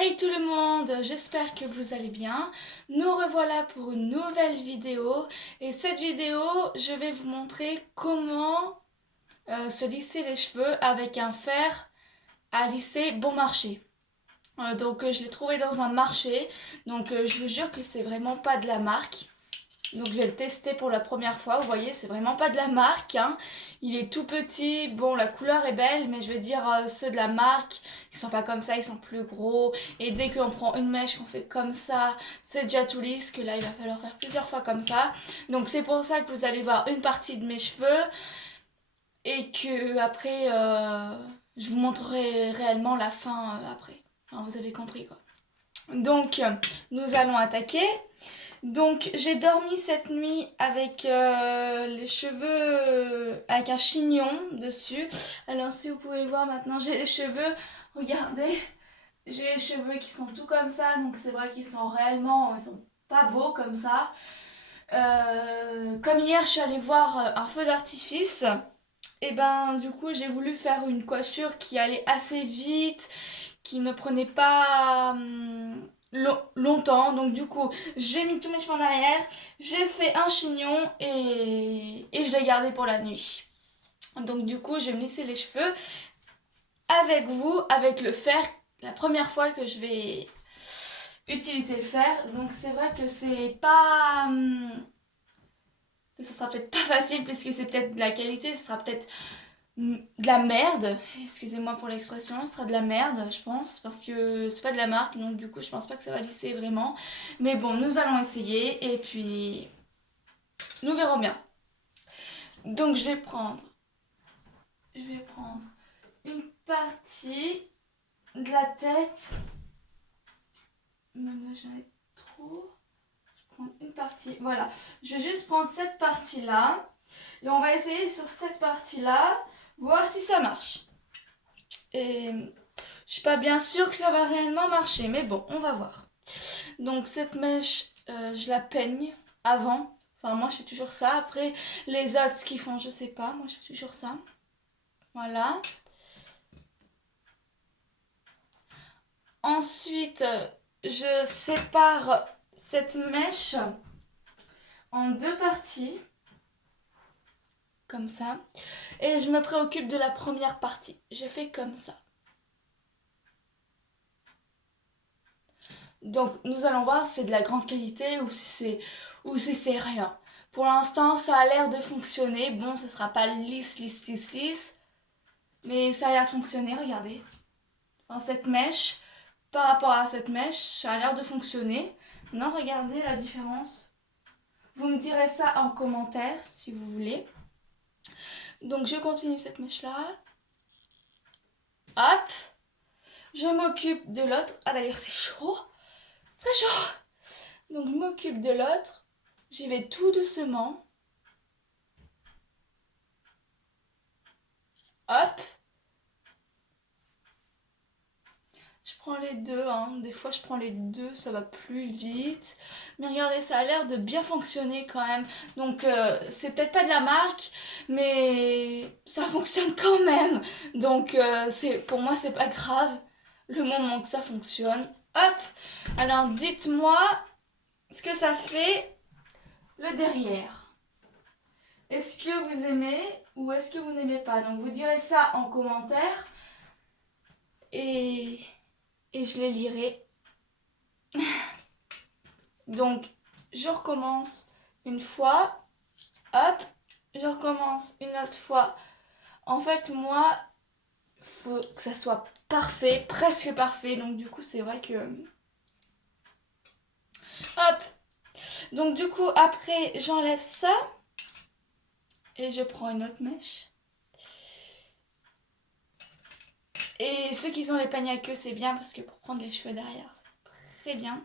Hey tout le monde, j'espère que vous allez bien. Nous revoilà pour une nouvelle vidéo et cette vidéo, je vais vous montrer comment se lisser les cheveux avec un fer à lisser bon marché. Je l'ai trouvé dans un marché, je vous jure que c'est vraiment pas de la marque. Donc je vais le tester pour la première fois. Vous voyez, c'est vraiment pas de la marque, hein. Il est tout petit. Bon, la couleur est belle, mais je veux dire, ceux de la marque, ils sont pas comme ça, ils sont plus gros. Et dès qu'on prend une mèche, qu'on fait comme ça, c'est déjà tout lisse. Que là, il va falloir faire plusieurs fois comme ça. Donc c'est pour ça que vous allez voir une partie de mes cheveux. Et que après, je vous montrerai réellement la fin après. Enfin, vous avez compris quoi. Donc, nous allons attaquer. Donc j'ai dormi cette nuit avec les cheveux avec un chignon dessus. Alors si vous pouvez voir maintenant j'ai les cheveux, regardez, j'ai les cheveux qui sont tout comme ça, donc c'est vrai qu'ils sont réellement, ils sont pas beaux comme ça. Comme hier je suis allée voir un feu d'artifice, et ben du coup j'ai voulu faire une coiffure qui allait assez vite, qui ne prenait pas longtemps. Donc du coup, j'ai mis tous mes cheveux en arrière, j'ai fait un chignon et je l'ai gardé pour la nuit. Donc du coup, je vais me lisser les cheveux avec vous, avec le fer. La première fois que je vais utiliser le fer. Donc c'est vrai que c'est pas... que ce sera peut-être pas facile parce que c'est peut-être de la qualité, ce sera peut-être de la merde, excusez-moi pour l'expression, ce sera de la merde je pense, parce que c'est pas de la marque, donc du coup je pense pas que ça va lisser vraiment. Mais bon, nous allons essayer et puis nous verrons bien. Donc je vais prendre une partie de la tête, même là j'en ai trop, je prends une partie, voilà. Je vais juste prendre cette partie-là et on va essayer sur cette partie-là, voir si ça marche. Et je suis pas bien sûre que ça va réellement marcher, mais bon, on va voir. Donc cette mèche, je la peigne avant. Enfin, moi je fais toujours ça. Après, les autres, ce qu'ils font, je sais pas. Moi je fais toujours ça. Voilà. Ensuite, je sépare cette mèche en deux parties. Comme ça. Et je me préoccupe de la première partie. Je fais comme ça. Donc nous allons voir si c'est de la grande qualité ou si c'est rien. Pour l'instant, ça a l'air de fonctionner. Bon, ça sera pas lisse, mais ça a l'air de fonctionner, regardez. Dans cette mèche, par rapport à cette mèche, ça a l'air de fonctionner. Non, regardez la différence. Vous me direz ça en commentaire si vous voulez. Donc je continue cette mèche-là. Hop. Je m'occupe de l'autre. Ah d'ailleurs c'est chaud. C'est très chaud. Donc je m'occupe de l'autre. J'y vais tout doucement. Hop. Je prends les deux, hein. Des fois je prends les deux, ça va plus vite. Mais regardez, ça a l'air de bien fonctionner quand même. Donc c'est peut-être pas de la marque, mais ça fonctionne quand même. Donc pour moi c'est pas grave. Le moment que ça fonctionne. Hop. Alors dites-moi ce que ça fait le derrière. Est-ce que vous aimez ou est-ce que vous n'aimez pas? Donc vous direz ça en commentaire et, et je les lirai. Donc je recommence une fois, hop, je recommence une autre fois. En fait moi, faut que ça soit parfait, presque parfait. Donc du coup c'est vrai que... Hop. Donc du coup après j'enlève ça et je prends une autre mèche. Et ceux qui ont les paniers à queue, c'est bien parce que pour prendre les cheveux derrière, c'est très bien.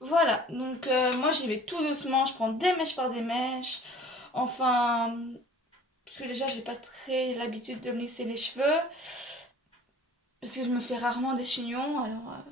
Voilà, donc moi j'y vais tout doucement, je prends des mèches par des mèches. Enfin, parce que déjà j'ai pas très l'habitude de me lisser les cheveux. Parce que je me fais rarement des chignons, alors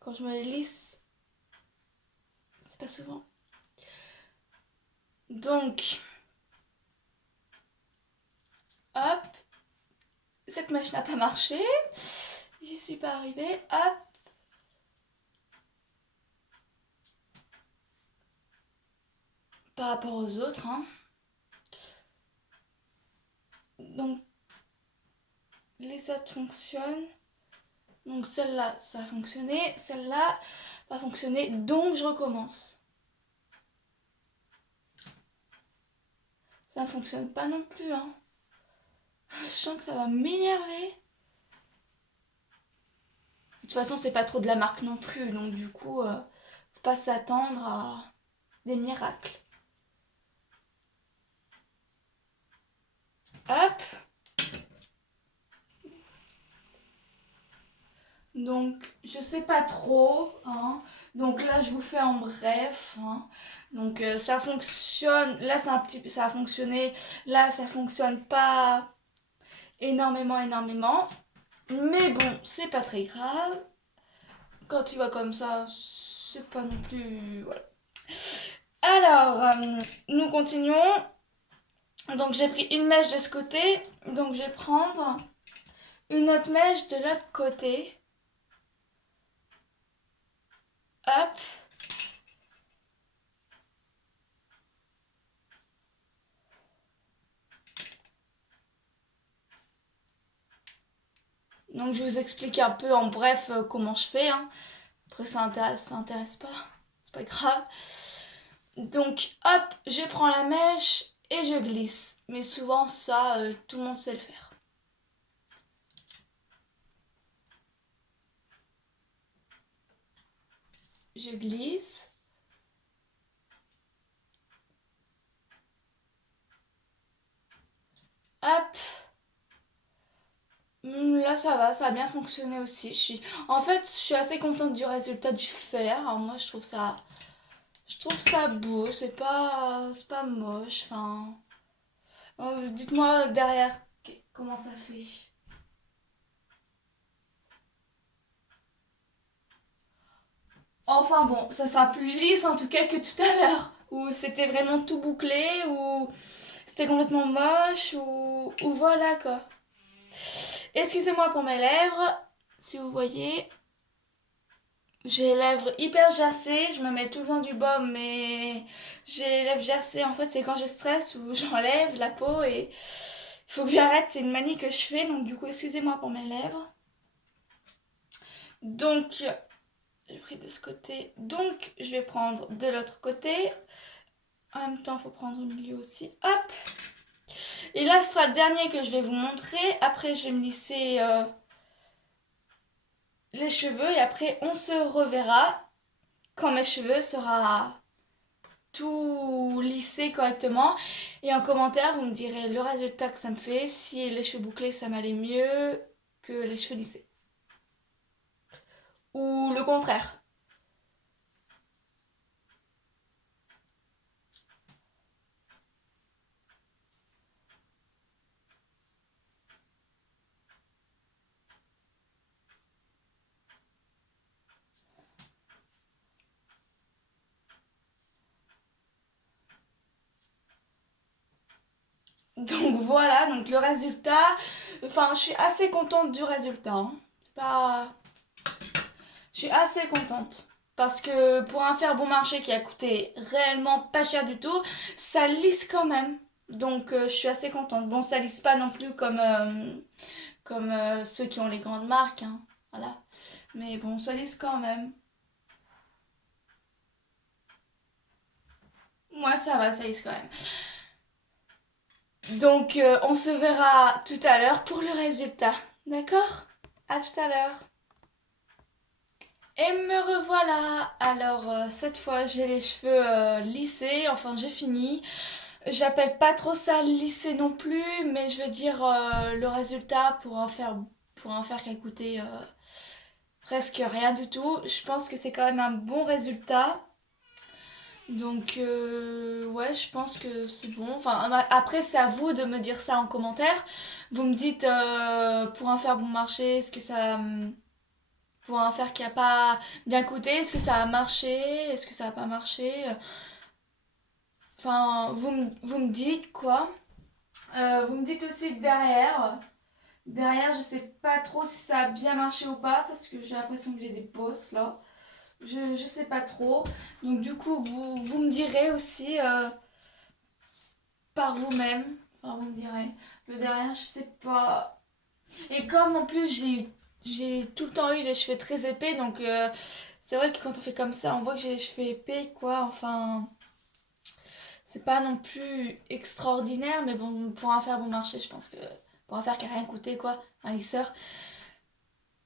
quand je me les lisse, c'est pas souvent. Donc, hop, cette mèche n'a pas marché. J'y suis pas arrivée. Hop. Par rapport aux autres, hein. Donc, les autres fonctionnent. Donc, celle-là, ça a fonctionné. Celle-là, pas fonctionné. Donc, je recommence. Ça ne fonctionne pas non plus, hein. Je sens que ça va m'énerver. De toute façon, c'est pas trop de la marque non plus. Donc, du coup, faut pas s'attendre à des miracles. Hop. Donc, je sais pas trop, hein. Donc là, je vous fais en bref, hein. Donc, ça fonctionne. Là, ça a fonctionné. Là, ça fonctionne pas énormément. Mais bon, c'est pas très grave. Quand tu vas comme ça, c'est pas non plus... Voilà. Alors, nous continuons. Donc, j'ai pris une mèche de ce côté. Donc, je vais prendre une autre mèche de l'autre côté. Hop. Donc je vous explique un peu en bref comment je fais, hein. Après ça intéresse pas, c'est pas grave. Donc hop, je prends la mèche et je glisse. Mais souvent ça, tout le monde sait le faire. Je glisse. Hop. Là ça a bien fonctionné aussi. En fait, je suis assez contente du résultat du fer. Alors moi je trouve ça beau. C'est pas moche. Enfin, dites-moi derrière comment ça fait. Enfin bon, ça sera plus lisse en tout cas que tout à l'heure. Où c'était vraiment tout bouclé, ou c'était complètement moche, ou voilà quoi. Excusez-moi pour mes lèvres, si vous voyez. J'ai les lèvres hyper gercées, je me mets tout le temps du baume, mais j'ai les lèvres gercées. En fait, c'est quand je stresse ou j'enlève la peau et il faut que j'arrête. C'est une manie que je fais, donc du coup, excusez-moi pour mes lèvres. Donc, j'ai pris de ce côté. Donc, je vais prendre de l'autre côté. En même temps, il faut prendre au milieu aussi. Hop! Et là, ce sera le dernier que je vais vous montrer. Après, je vais me lisser les cheveux. Et après, on se reverra quand mes cheveux sera tout lissé correctement. Et en commentaire, vous me direz le résultat que ça me fait. Si les cheveux bouclés, ça m'allait mieux que les cheveux lissés. Ou le contraire. Donc voilà, donc le résultat. Enfin, je suis assez contente du résultat, hein. C'est pas... Je suis assez contente. Parce que pour un fer bon marché qui a coûté réellement pas cher du tout, ça lisse quand même. Donc je suis assez contente. Bon, ça lisse pas non plus comme ceux qui ont les grandes marques, hein. Voilà. Mais bon, ça lisse quand même. Moi, ça va, ça lisse quand même. Donc on se verra tout à l'heure pour le résultat. D'accord? À tout à l'heure. Et me revoilà. Alors cette fois j'ai les cheveux lissés, enfin j'ai fini. J'appelle pas trop ça lissé non plus, mais je veux dire le résultat pour un faire qui a coûté presque rien du tout. Je pense que c'est quand même un bon résultat. Donc ouais, je pense que c'est bon. Enfin après c'est à vous de me dire ça en commentaire. Vous me dites pour un faire bon marché, est-ce que ça pour un fer qui a pas bien coûté, est-ce que ça a marché, est-ce que ça a pas marché. Enfin, vous me dites quoi. Vous me dites aussi derrière Derrière, je sais pas trop si ça a bien marché ou pas parce que j'ai l'impression que j'ai des bosses là. Je sais pas trop. Donc du coup, vous me direz aussi par vous-même. Enfin, vous me direz. Le derrière, je sais pas. Et comme en plus j'ai tout le temps eu les cheveux très épais, donc c'est vrai que quand on fait comme ça, on voit que j'ai les cheveux épais, quoi. Enfin, c'est pas non plus extraordinaire, mais bon, pour un faire bon marché, je pense que pour un faire qui a rien coûté, quoi, un lisseur,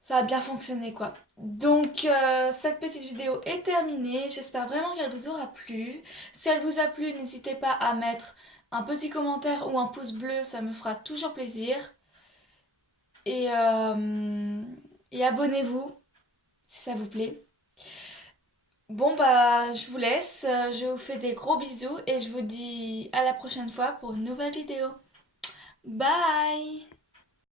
ça a bien fonctionné, quoi. Donc, cette petite vidéo est terminée. J'espère vraiment qu'elle vous aura plu. Si elle vous a plu, n'hésitez pas à mettre un petit commentaire ou un pouce bleu, ça me fera toujours plaisir. Et, euh, et abonnez-vous si ça vous plaît. Bon bah je vous laisse, je vous fais des gros bisous et je vous dis à la prochaine fois pour une nouvelle vidéo. Bye!